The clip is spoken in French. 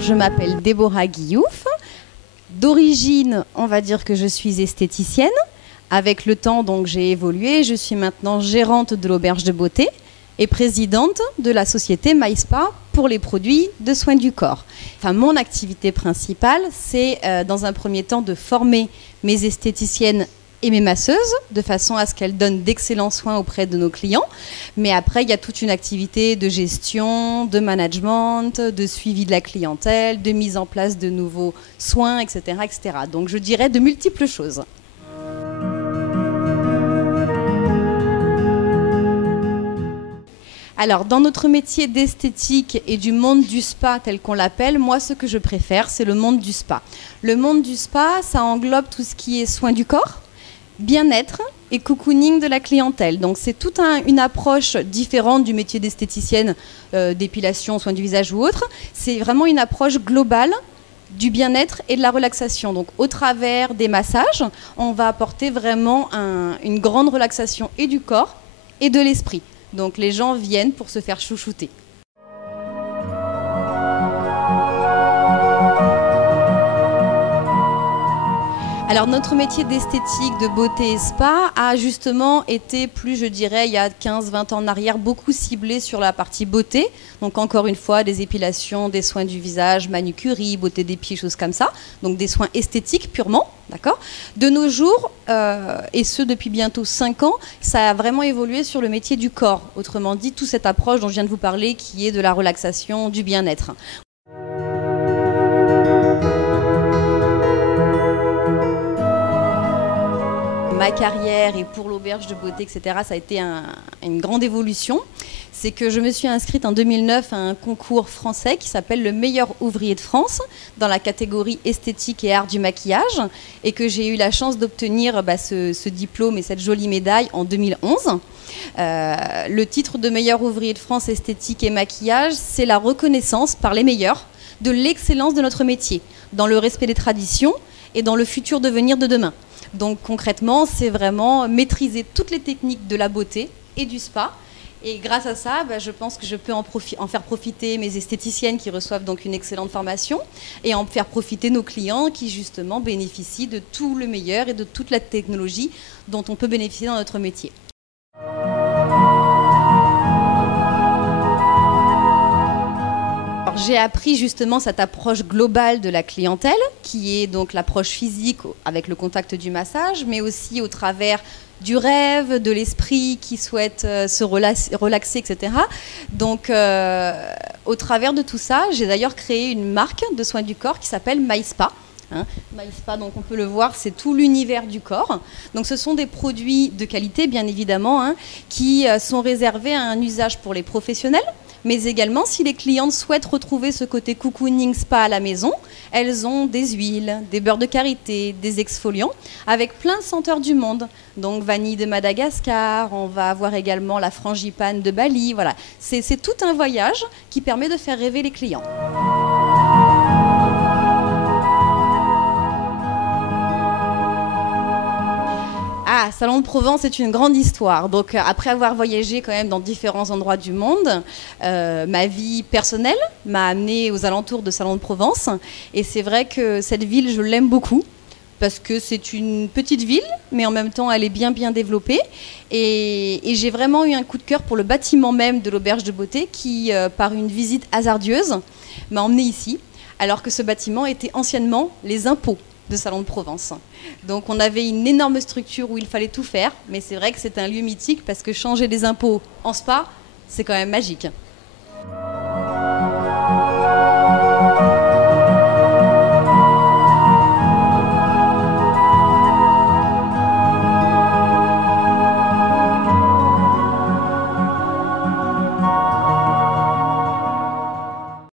je m'appelle Déborah Guillouf. D'origine, on va dire que je suis esthéticienne. Avec le temps, donc, j'ai évolué. Je suis maintenant gérante de l'auberge de beauté et présidente de la société MySpa pour les produits de soins du corps. Enfin, mon activité principale, c'est dans un premier temps de former mes esthéticiennes et mes masseuses, de façon à ce qu'elles donnent d'excellents soins auprès de nos clients. Mais après, il y a toute une activité de gestion, de management, de suivi de la clientèle, de mise en place de nouveaux soins, etc., etc. Donc je dirais de multiples choses. Alors, dans notre métier d'esthétique et du monde du spa tel qu'on l'appelle, moi, ce que je préfère, c'est le monde du spa. Le monde du spa, ça englobe tout ce qui est soins du corps, bien-être et cocooning de la clientèle. Donc c'est toute une approche différente du métier d'esthéticienne, d'épilation, soins du visage ou autre. C'est vraiment une approche globale du bien-être et de la relaxation. Donc au travers des massages, on va apporter vraiment une grande relaxation et du corps et de l'esprit. Donc les gens viennent pour se faire chouchouter. Alors notre métier d'esthétique, de beauté et spa a justement été plus, je dirais, il y a 15-20 ans en arrière, beaucoup ciblé sur la partie beauté. Donc encore une fois, des épilations, des soins du visage, manucurie, beauté des pieds, choses comme ça. Donc des soins esthétiques purement, d'accord ? De nos jours, et ce depuis bientôt 5 ans, ça a vraiment évolué sur le métier du corps. Autrement dit, toute cette approche dont je viens de vous parler, qui est de la relaxation, du bien-être. Ma carrière et pour l'auberge de beauté, etc., ça a été une grande évolution. C'est que je me suis inscrite en 2009 à un concours français qui s'appelle le meilleur ouvrier de France dans la catégorie esthétique et art du maquillage et que j'ai eu la chance d'obtenir ce diplôme et cette jolie médaille en 2011. Le titre de meilleur ouvrier de France esthétique et maquillage, c'est la reconnaissance par les meilleurs de l'excellence de notre métier, dans le respect des traditions et dans le futur devenir de demain. Donc concrètement, c'est vraiment maîtriser toutes les techniques de la beauté et du spa. Et grâce à ça, je pense que je peux en faire profiter mes esthéticiennes qui reçoivent donc une excellente formation et en faire profiter nos clients qui justement bénéficient de tout le meilleur et de toute la technologie dont on peut bénéficier dans notre métier. J'ai appris justement cette approche globale de la clientèle, qui est donc l'approche physique avec le contact du massage, mais aussi au travers du rêve, de l'esprit qui souhaite se relaxer, etc. Donc, au travers de tout ça, j'ai d'ailleurs créé une marque de soins du corps qui s'appelle MySpa. MySpa, donc on peut le voir, c'est tout l'univers du corps. Donc ce sont des produits de qualité, bien évidemment, qui sont réservés à un usage pour les professionnels, mais également si les clientes souhaitent retrouver ce côté cocooning spa à la maison, elles ont des huiles, des beurres de karité, des exfoliants, avec plein de senteurs du monde. Donc vanille de Madagascar, on va avoir également la frangipane de Bali, voilà. C'est tout un voyage qui permet de faire rêver les clients. Ah, Salon de Provence, c'est une grande histoire. Donc, après avoir voyagé quand même dans différents endroits du monde, ma vie personnelle m'a amenée aux alentours de Salon de Provence. Et c'est vrai que cette ville, je l'aime beaucoup parce que c'est une petite ville, mais en même temps, elle est bien développée. Et j'ai vraiment eu un coup de cœur pour le bâtiment même de l'auberge de beauté qui, par une visite hasardeuse, m'a emmenée ici, alors que ce bâtiment était anciennement les impôts de Salon de Provence. Donc on avait une énorme structure où il fallait tout faire, mais c'est vrai que c'est un lieu mythique parce que changer des impôts en spa, c'est quand même magique.